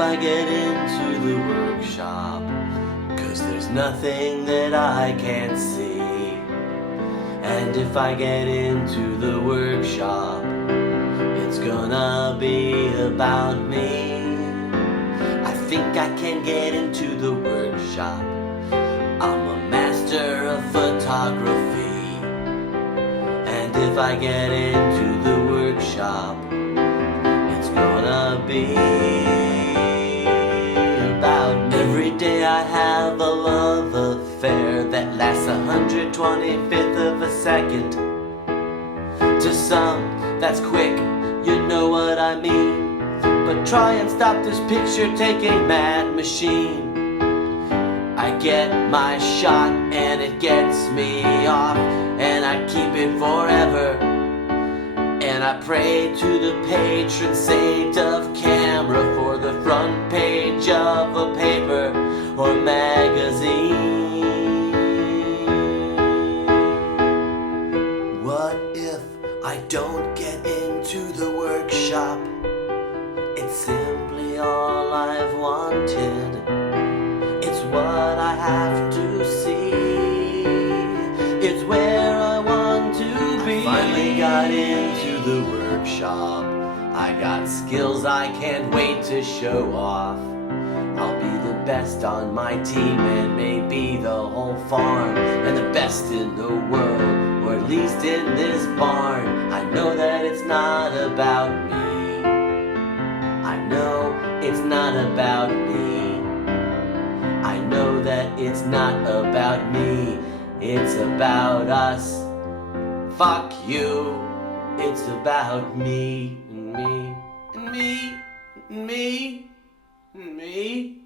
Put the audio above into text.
I get into the workshop, 'cause there's nothing that I can't see. And if I get into the workshop, it's gonna be about me. I think I can get into the workshop. I'm a master of photography. And if I get into the workshop, it's gonna be about me. Every day I have a love affair that lasts 125th of a second. To some, that's quick, you know what I mean. But try and stop this picture-taking mad machine. I get my shot and it gets me off, and I keep it forever. And I pray to the patron saint of camera for the front page of a paper or magazine. What if I don't get into the workshop? It's simply all I've wanted. It's what I have to see. It's where I want to be. I finally got into the workshop. I got skills I can't wait to show off. I'll be the best on my team and maybe the whole farm, and the best in the world, or at least in this barn. I know that it's not about me. I know it's not about me. I know that it's not about me. It's about us. Fuck you. It's about me and me and me and me and me.